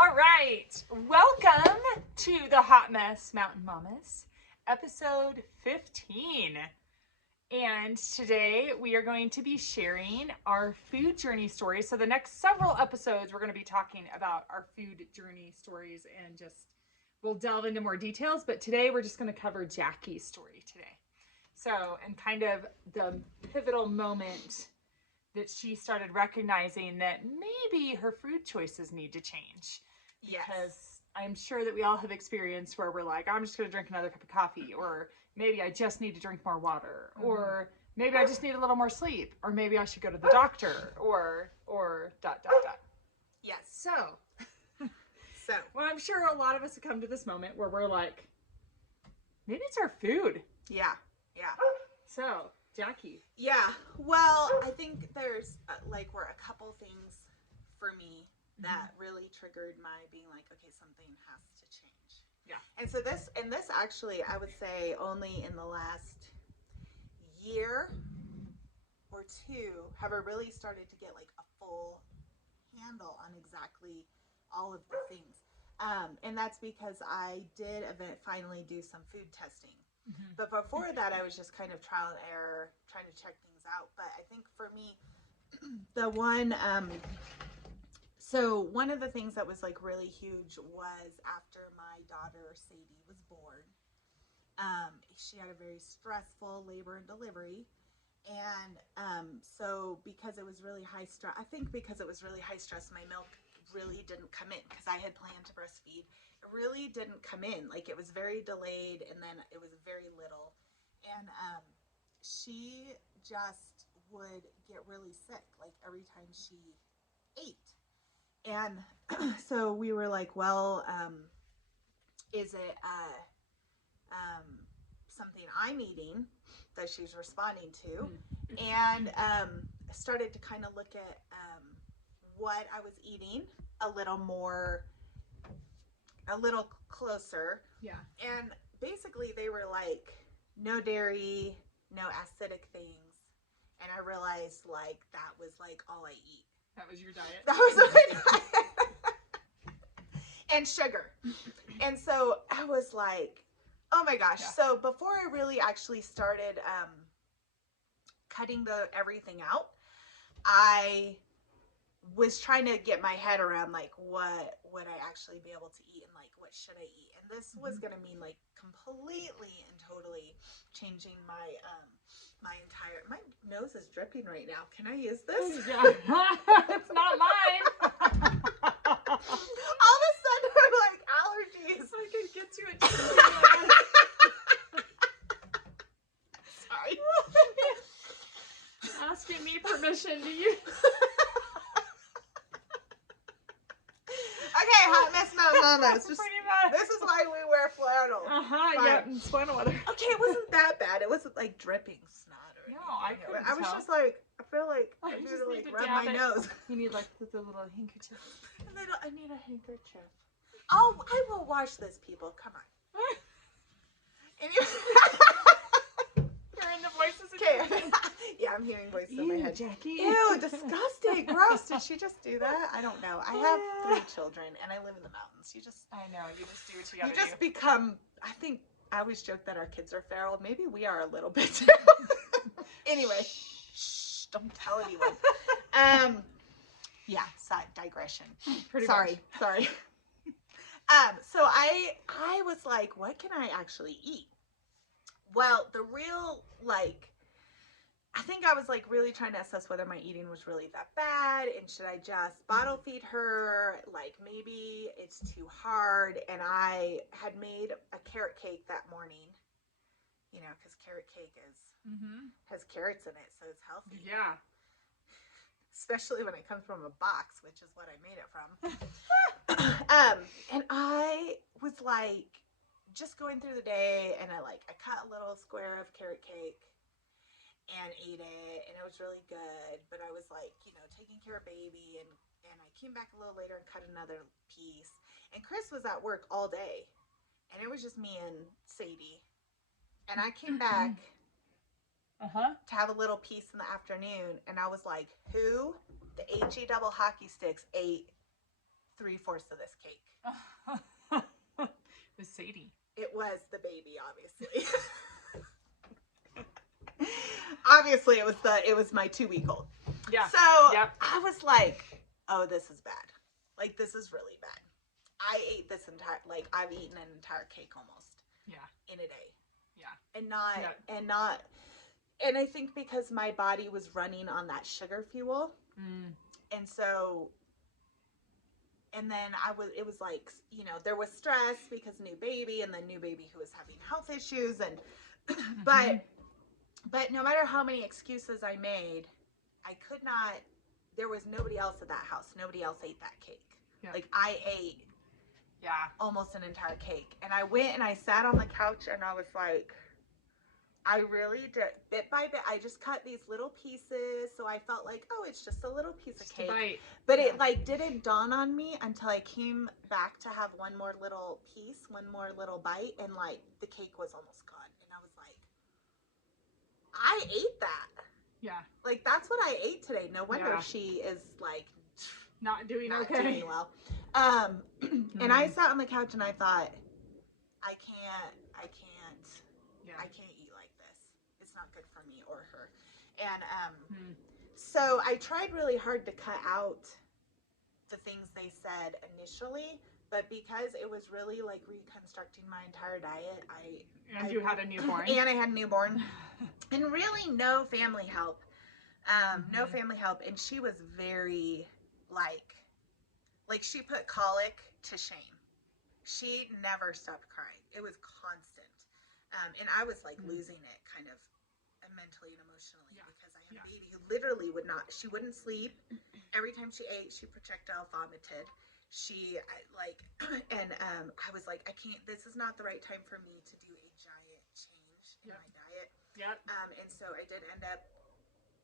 All right, welcome to the Hot Mess Mountain Mamas, episode 15. And today we are going to be sharing our food journey stories. So the next several episodes, we're going to be talking about our food journey stories and just we'll delve into more details. But today we're just going to cover Jacqi's story today. So, and kind of the pivotal moment that she started recognizing that maybe her food choices need to change. Yes. Because I'm sure that we all have experienced where we're like, I'm just going to drink another cup of coffee, or maybe I just need to drink more water, or maybe I just need a little more sleep, or maybe I should go to the doctor, or dot, dot, dot. Yes. So, So, well, I'm sure a lot of us have come to this moment where we're like, maybe it's our food. yeah. So, Jacqi. Yeah. Well, I think there's were a couple things for me that really triggered my being like, okay, something has to change. Yeah. And so this actually, I would say only in the last year or two have I really started to get like a full handle on exactly all of the things. And that's because I did finally do some food testing. But before that, I was just kind of trial and error, trying to check things out. But I think for me, the one, so one of the things that was like really huge was after my daughter Sadie was born. She had a very stressful labor and delivery. And so because it was really high stress, I think because it was really high stress, my milk really didn't come in because I had planned to breastfeed. It really didn't come in. Like it was very delayed and then it was very little. And she just would get really sick like every time she ate. And so we were like, well, is it something I'm eating that she's responding to? And started to kind of look at what I was eating a little closer. Yeah. And basically they were like, no dairy, no acidic things. And I realized like that was like all I eat. That was your diet? That was my diet. And sugar. And so I was like, oh my gosh. Yeah. So before I really actually started cutting everything out, I was trying to get my head around like what would I actually be able to eat and like what should I eat. And this was going to mean like completely and totally changing my my nose is dripping right now. Can I use this? Yeah. It's not mine. All of a sudden I'm like allergies. I could get you a Sorry. Asking me permission to use. Okay, Hot Mess Mountain Mamas. Pretty much. This is why we wear flannel. Yeah, it's flannel weather. Okay, it wasn't that bad. It wasn't like dripping snot or anything. No, I couldn't I was tell. just like, I feel like I You need just to need like to rub dab my it. nose. You need like the little handkerchief. I need a handkerchief. Oh, I will wash this, people. Come on. Anyway. Hearing the voices Okay. Yeah, I'm hearing voices in my head. Jacqi. Ew, disgusting. Gross. Did she just do that? I don't know. I have 3 children and I live in the mountains. I know, you just do what you gotta You just do. become, I think, I always joke that our kids are feral. Maybe we are a little bit too. Anyway, shh, don't tell anyone. Yeah, digression. Sorry. So I was like, what can I actually eat? Well, the real, like, I think I was like really trying to assess whether my eating was really that bad and should I just bottle feed her? Like maybe it's too hard. And I had made a carrot cake that morning, you know, because carrot cake has carrots in it, so it's healthy. Yeah. Especially when it comes from a box, which is what I made it from. And I was like just going through the day and I cut a little square of carrot cake and ate it, and it was really good. But I was like, you know, taking care of baby, and I came back a little later and cut another piece. And Chris was at work all day, and it was just me and Sadie. And I came back to have a little piece in the afternoon, and I was like, who the HE double hockey sticks ate 3 3/4 of this cake. It was Sadie. It was the baby, obviously. Obviously, it was my 2-week-old. Yeah. So Yep. I was like, oh, this is bad. Like, this is really bad. I ate this entire, like, I've eaten an entire cake almost. Yeah. In a day. Yeah. And I think because my body was running on that sugar fuel. And so, and then it was like, you know, there was stress because new baby, and then new baby who was having health issues. And, but no matter how many excuses I made, I could not, there was nobody else at that house. Nobody else ate that cake. Yeah. Like, I ate almost an entire cake. And I went and I sat on the couch and I was like, I really did, bit by bit, I just cut these little pieces. So I felt like, oh, it's just a little piece of cake. But it like didn't dawn on me until I came back to have one more little piece, one more little bite. And like the cake was almost gone. And I was like, I ate that. Yeah. Like, that's what I ate today. No wonder she is like not doing well. And I sat on the couch and I thought, I can't eat like this. It's not good for me or her. And so I tried really hard to cut out the things they said initially, but because it was really like reconstructing my entire diet, you had a newborn. And I had a newborn. And really no family help. No family help. And she was very like she put colic to shame. She never stopped crying. It was constant. And I was like losing it kind of mentally and emotionally because I had a baby who literally she wouldn't sleep. Every time she ate, she projectile vomited. I was like, I can't, this is not the right time for me to do a giant change in my diet. Yep. And so I did end up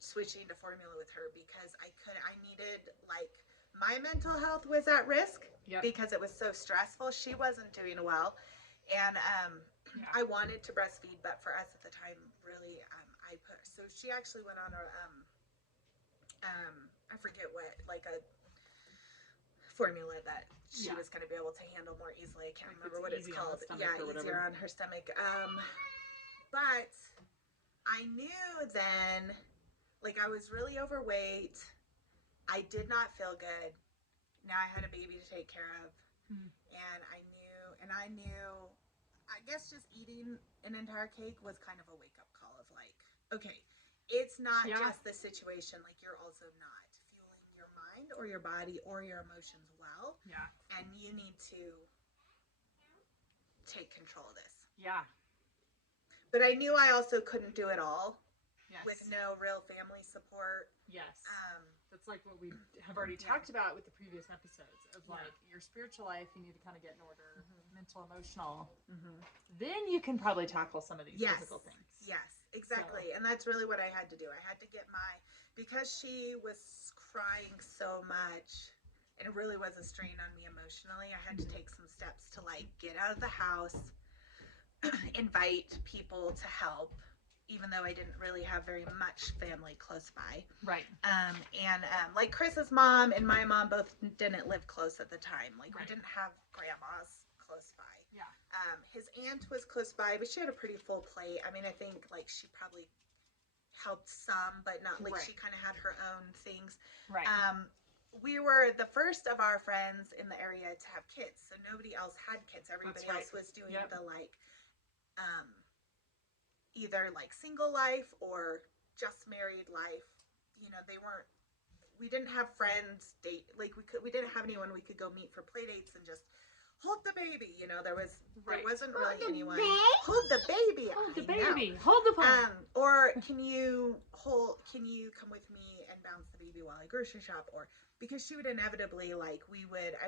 switching to formula with her because I needed, like, my mental health was at risk because it was so stressful. She wasn't doing well. And I wanted to breastfeed, but for us at the time, really, so she actually went on I forget what, like a formula that she was going to be able to handle more easily. I can't remember what it's called. Easier on her stomach. But I knew then, like, I was really overweight. I did not feel good. Now I had a baby to take care of. And I knew, I guess just eating an entire cake was kind of a wake-up call of like, okay, it's not just the situation, like you're also not fueling your mind or your body or your emotions well. Yeah. And you need to take control of this. Yeah. But I knew I also couldn't do it all with no real family support. Yes. That's like what we have already talked about with the previous episodes of like your spiritual life, you need to kind of get in order, mental, emotional. Then you can probably tackle some of these physical things. Yes, exactly. So. And that's really what I had to do. I had to get because she was crying so much and it really was a strain on me emotionally, I had to take some steps to like get out of the house, invite people to help, even though I didn't really have very much family close by. Right. Like Chris's mom and my mom both didn't live close at the time. Like we didn't have grandmas close by. Yeah. His aunt was close by, but she had a pretty full plate. I mean, I think like she probably helped some, but not like she kind of had her own things. Right. We were the first of our friends in the area to have kids, so nobody else had kids. Everybody else was doing the like, either like single life or just married life. You know, we didn't have friends date, like we didn't have anyone we could go meet for play dates and just hold the baby. You know, there wasn't really anyone. Hold the baby. Hold the baby. Hold the phone. Or can you come with me and bounce the baby while I grocery shop? Or because she would inevitably I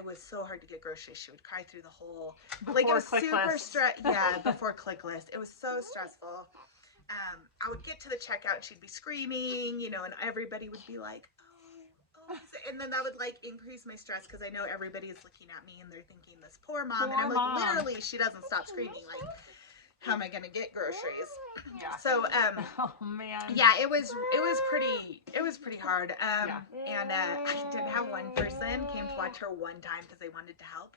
was so hard to get groceries. She would cry through the whole, before it was super stressful. Yeah, before click list. It was so stressful. I would get to the checkout and she'd be screaming, you know, and everybody would be like, oh. And then that would like increase my stress because I know everybody is looking at me and they're thinking this poor mom. And I'm like, literally, she doesn't stop screaming. Like, how am I gonna get groceries? Yeah. So Oh man. yeah, it was pretty hard. And I did have one person came to watch her one time because they wanted to help.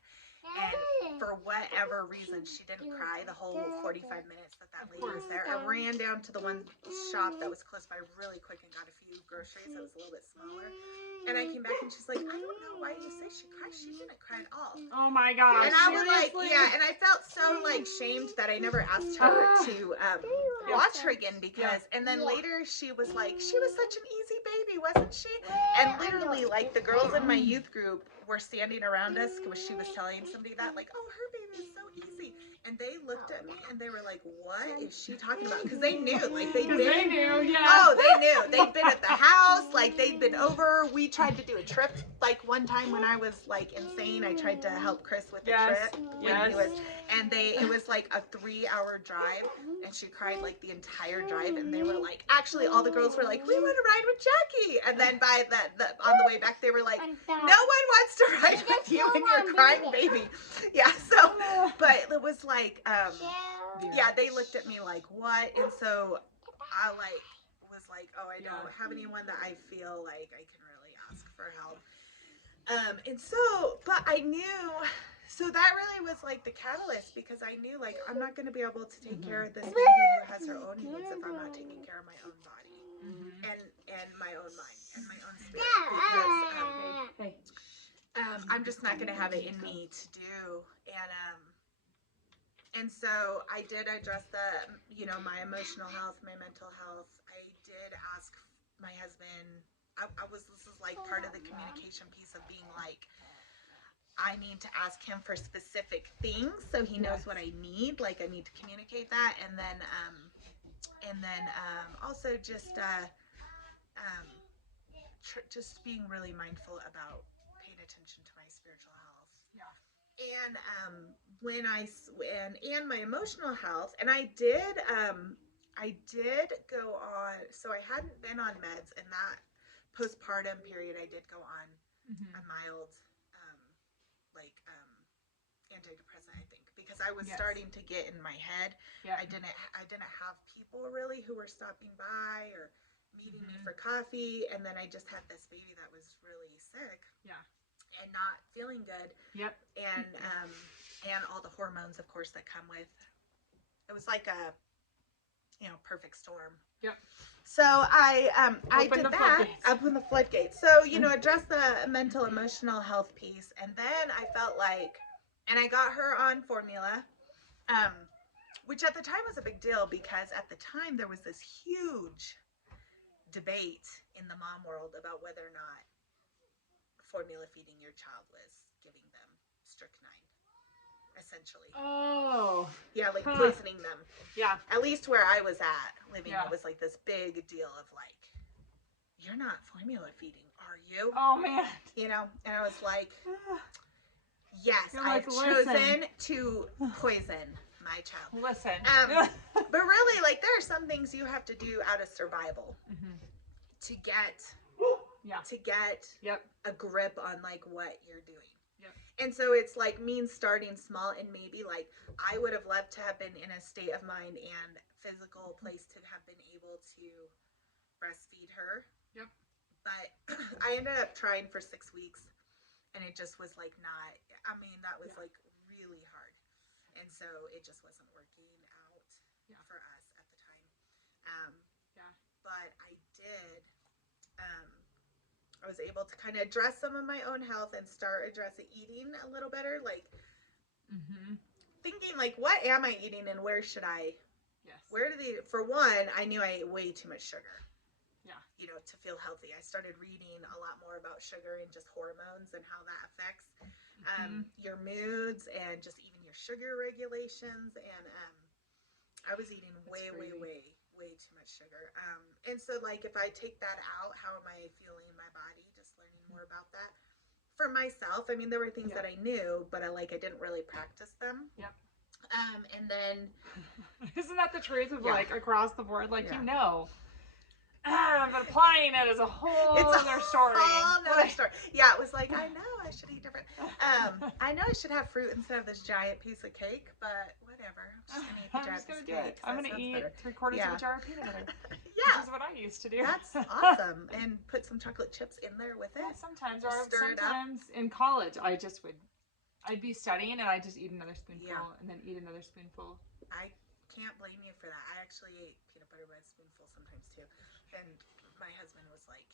And for whatever reason, she didn't cry the whole 45 minutes that lady was there. I ran down to the one shop that was close by really quick and got a few groceries that was a little bit smaller. And I came back and she's like, I don't know why you say she cried. She didn't cry at all. Oh my gosh. And I was seriously? like, yeah, and I felt so like shamed that I never asked her to watch her again because, and then later she was like, she was such an easy baby, wasn't she? And literally, like the girls in my youth group were standing around us because she was telling somebody that, like, oh, her baby is so easy. And they looked at me and they were like, what is she talking about? Because they knew, like They knew, yeah. Oh, they knew. They'd been at the house, like they'd been over. We tried to do a trip, like one time when I was like insane. I tried to help Chris with the trip when he was, and it was like a 3-hour drive, and she cried like the entire drive. And they were like, actually, all the girls were like, we want to ride with Jacqi. And then by on the way back, they were like, no one wants to ride with you and your crying baby. Yeah. So, but it was like, yeah, they looked at me like, what? And so I was like, oh, I don't have anyone that I feel like I can really ask for help. And so, but I knew, so that really was like the catalyst, because I knew like I'm not going to be able to take care of this baby who has her own needs if I'm not taking care of my own body and my own mind and my own spirit, because I'm just not going to have it in me to do. And so I did address my emotional health, my mental health. I did ask my husband. This is like part of the communication piece of being like, I need to ask him for specific things so he knows what I need. Like I need to communicate that, and then also just just being really mindful about paying attention to my spiritual health. Yeah. And and my emotional health, and I did go on. So I hadn't been on meds in that postpartum period. I did go on a mild antidepressant, I think, because I was starting to get in my head. I didn't have people really who were stopping by or meeting me for coffee, and then I just had this baby that was really sick. Yeah. And not feeling good. Yep. And all the hormones, of course, that come with. It was like a perfect storm. Yep. So I did that. Open the floodgates. So address the mental emotional health piece, and then I felt like, and I got her on formula, which at the time was a big deal, because at the time there was this huge debate in the mom world about whether or not formula feeding your child was giving them strychnine, essentially. Oh. Yeah, like poisoning them. Yeah. At least where I was at living, it was like this big deal of like, you're not formula feeding, are you? Oh man. And I was like, yes, I've chosen to poison my child. Listen. But really, like, there are some things you have to do out of survival to get a grip on like what you're doing. Yep. And so it's like means starting small, and maybe like I would have loved to have been in a state of mind and physical place to have been able to breastfeed her. Yep. But I ended up trying for 6 weeks, and it just was like that was like really hard. And so it just wasn't working out for us at the time. But I did, I was able to kind of address some of my own health and start addressing eating a little better. Like thinking like, what am I eating and where should I, for one, I knew I ate way too much sugar. Yeah. To feel healthy. I started reading a lot more about sugar and just hormones and how that affects your moods and just even your sugar regulations. And I was eating way too much sugar. And so like if I take that out, how am I feeling in my body? Just learning more about that for myself. I mean, there were things that I knew, but I didn't really practice them. Yep. And then isn't that the truth of like across the board? Like but applying it is a whole other story. Yeah, it was like, I know I should eat different. I know I should have fruit instead of this giant piece of cake, but whatever. whatever. I'm just gonna eat the I'm just Jacqi's gonna do cake. it. I'm gonna eat 3/4 of a jar of peanut butter, which is what I used to do. That's awesome. And put some chocolate chips in there with it. Yeah, sometimes, Just or stir it up. sometimes in college, I'd be studying and I'd just eat another spoonful and then eat another spoonful. I can't blame you for that. I actually ate peanut butter by a spoonful sometimes too. And my husband was like,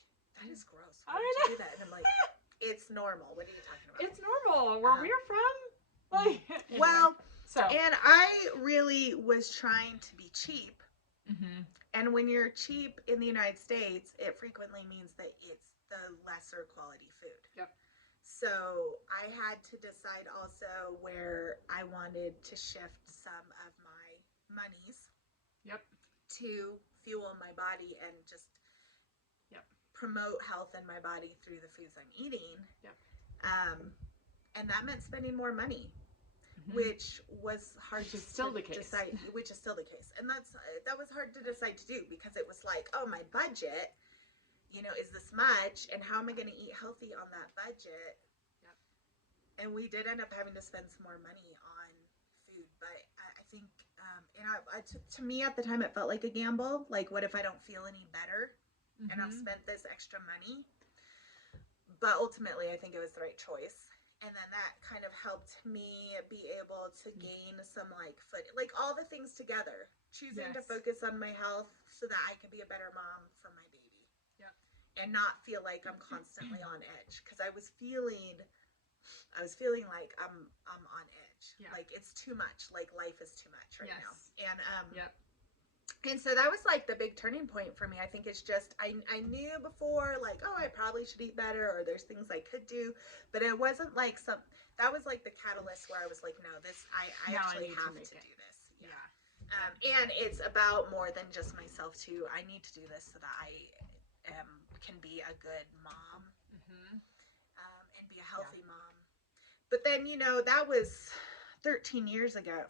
that is gross. Why would you do that? And I'm like, it's normal. What are you talking about? It's normal. Where we're from. Like, anyway. Well, so. And I really was trying to be cheap. Mm-hmm. And when you're cheap in the United States, it frequently means that it's the lesser quality food. Yep. So I had to decide also where I wanted to shift some of my monies. Yep. To fuel my body and just promote health in my body through the foods I'm eating. Yep. And that meant spending more money, which was hard to decide. Which is still the case, and that was hard to decide to do because it was like, oh, my budget, is this much, and how am I going to eat healthy on that budget? Yep. And we did end up having to spend some more money on food, but I think, to me at the time, it felt like a gamble. Like, what if I don't feel any better? And I've spent this extra money? But ultimately, I think it was the right choice. And then that kind of helped me be able to gain some like all the things together, choosing to focus on my health so that I could be a better mom for my baby. Yep. And not feel like I'm constantly on edge, because I was feeling like I'm on edge. Yeah. Like it's too much. Like life is too much right now. And and so that was like the big turning point for me. I think it's just I knew before, like, oh, I probably should eat better, or there's things I could do, but it wasn't like that was like the catalyst where I was like, no, I actually have to do this. Yeah. And it's about more than just myself too. I need to do this so that I can be a good mom and be a healthy mom. But then, that was 13 years ago,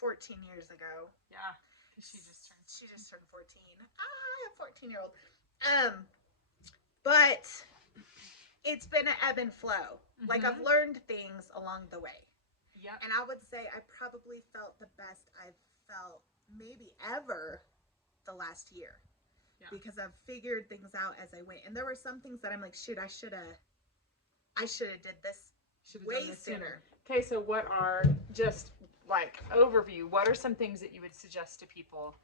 14 years ago. Yeah. She just turned 14. I have a 14-year-old. But it's been an ebb and flow. Like I've learned things along the way. Yeah. And I would say I probably felt the best I've felt maybe ever the last year. Yeah. Because I've figured things out as I went. And there were some things that I'm like, shoot, I should have did this way sooner. Okay, so what are just like overview, what are some things that you would suggest to people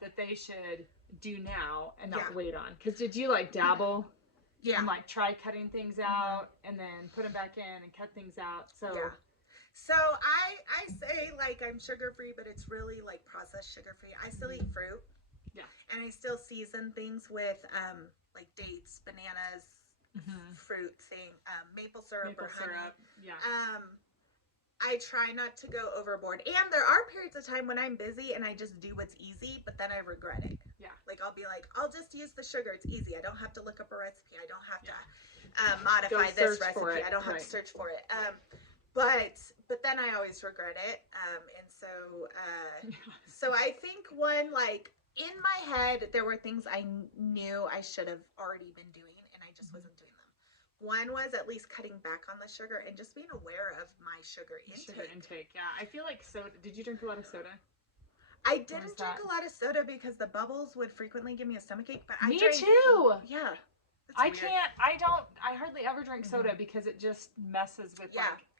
that they should do now and not wait on? Because did you like dabble and like try cutting things out and then put them back in and cut things out? So I say like I'm sugar free, but it's really like processed sugar free. I still eat fruit. Yeah. And I still season things with like dates, bananas, fruit thing, maple syrup or honey. Yeah. I try not to go overboard. And there are periods of time when I'm busy and I just do what's easy, but then I regret it. Yeah. Like I'll be like, I'll just use the sugar. It's easy. I don't have to look up a recipe. I don't have to modify this recipe. I don't have to search for it. But then I always regret it. And so I think like in my head, there were things I knew I should have already been doing and I just wasn't doing them. One was at least cutting back on the sugar and just being aware of my sugar intake. Yeah. I feel like soda. Did you drink a lot of soda? I didn't drink a lot of soda because the bubbles would frequently give me a stomachache. But Me too. Yeah. I hardly ever drink soda because it just messes with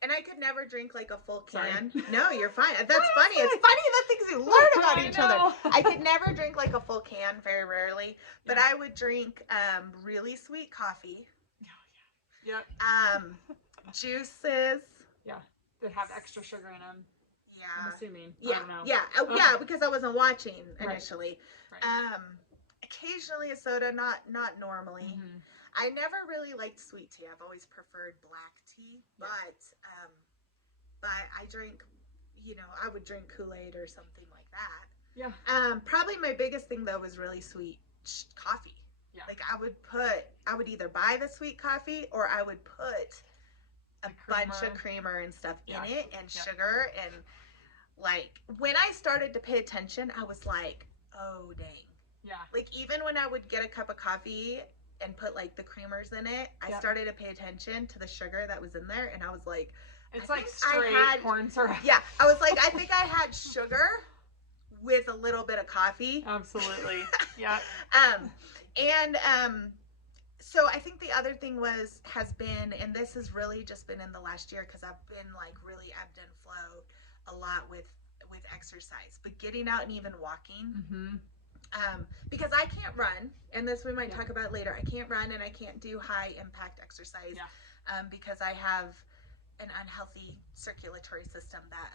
and I could never drink like a full can. No, you're fine. That's funny. It's funny the things you learn about each other. I could never drink like a full can, very rarely. But I would drink really sweet coffee. Yep. Juices. Yeah. That have extra sugar in them. Yeah. I'm assuming. Yeah. I don't know. Yeah, because I wasn't watching initially. Right. Occasionally a soda, not normally. I never really liked sweet tea. I've always preferred black tea, but I drink, I would drink Kool-Aid or something like that. Yeah. Probably my biggest thing though was really sweet coffee. Yeah. Like I would either buy the sweet coffee or I would put a bunch of creamer and stuff in it and sugar. And like when I started to pay attention, I was like, oh dang. Yeah. Like even when I would get a cup of coffee and put like the creamers in it, I Yep. started to pay attention to the sugar that was in there, and I was like, It's I like think I straight had- corn syrup. yeah, I was like, I think I had sugar with a little bit of coffee. Absolutely. Yeah. So I think the other thing has been, and this has really just been in the last year, because I've been like really ebbed and flowed a lot with exercise, but getting out and even walking. Mm-hmm. Because I can't run, and this we might Yeah. talk about later. I can't run and I can't do high impact exercise because I have an unhealthy circulatory system that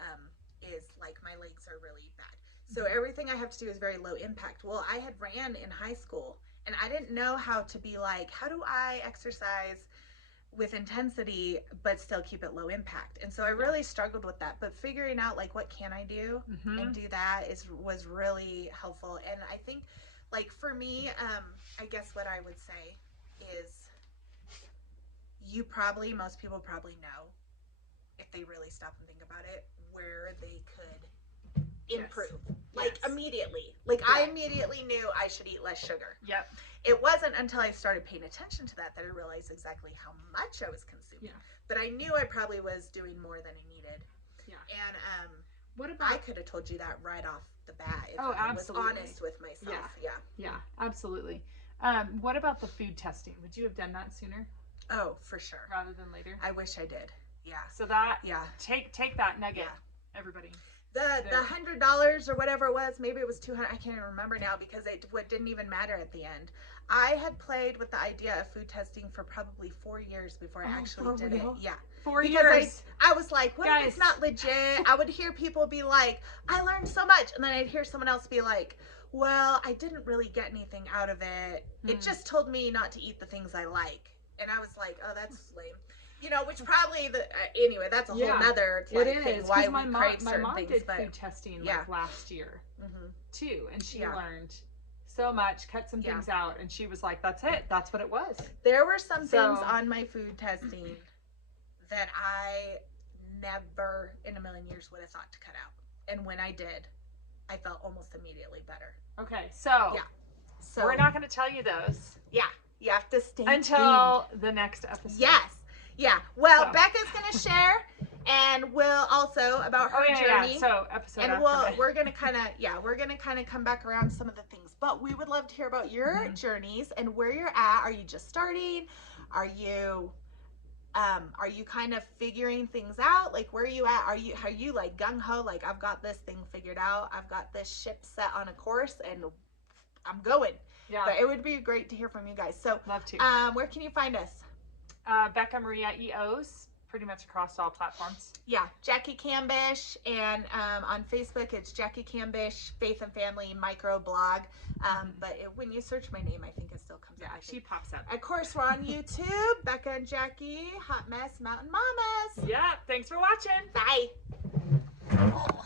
is like my legs are really bad. So everything I have to do is very low impact. Well, I had ran in high school, and I didn't know how to be like, how do I exercise with intensity but still keep it low impact? And so I really struggled with that, but figuring out like what can I do and do that was really helpful. And I think like for me, I guess what I would say is most people probably know, if they really stop and think about it, where they could improve. Like immediately. Like I immediately knew I should eat less sugar. Yep. It wasn't until I started paying attention to that I realized exactly how much I was consuming. Yeah. But I knew I probably was doing more than I needed. Yeah. And what about? I could have told you that right off the bat if Oh, I was absolutely. honest with myself. Yeah, absolutely. What about the food testing? Would you have done that sooner Oh, for sure. rather than later? I wish I did. Yeah. So that Yeah. take that nugget, everybody. The $100 or whatever it was, maybe it was $200. I can't even remember now because it didn't even matter at the end. I had played with the idea of food testing for probably 4 years before I actually did it. Yeah. 4 Because years. I was like, what if it's not legit? I would hear people be like, I learned so much. And then I'd hear someone else be like, well, I didn't really get anything out of it. It just told me not to eat the things I like. And I was like, oh, that's lame. You know, which probably anyway, that's a whole nother thing why we crave certain mom things. did But food testing like last year too, and she learned so much, cut some things out, and she was like, that's it, that's what it was. There were some things on my food testing that I never in a million years would have thought to cut out. And when I did, I felt almost immediately better. Okay, so we're not going to tell you those. Yeah, you have to stay until the next episode. Yes. Yeah. Well, Becca's going to share, and we'll also about her journey. Yeah. So episode and after we're going to kind of come back around some of the things. But we would love to hear about your journeys and where you're at. Are you just starting? Are you kind of figuring things out? Like, where are you at? Are you like gung-ho, like, I've got this thing figured out, I've got this ship set on a course and I'm going? Yeah. But it would be great to hear from you guys. So love to. Where can you find us? Becca Maria EOs, pretty much across all platforms. Yeah, Jacqi Cambish, and on Facebook it's Jacqi Cambish Faith and Family Microblog. But when you search my name, I think it still comes up. Yeah, she pops up. Of course, we're on YouTube. Becca and Jacqi, Hot Mess Mountain Mamas. Yeah, thanks for watching. Bye.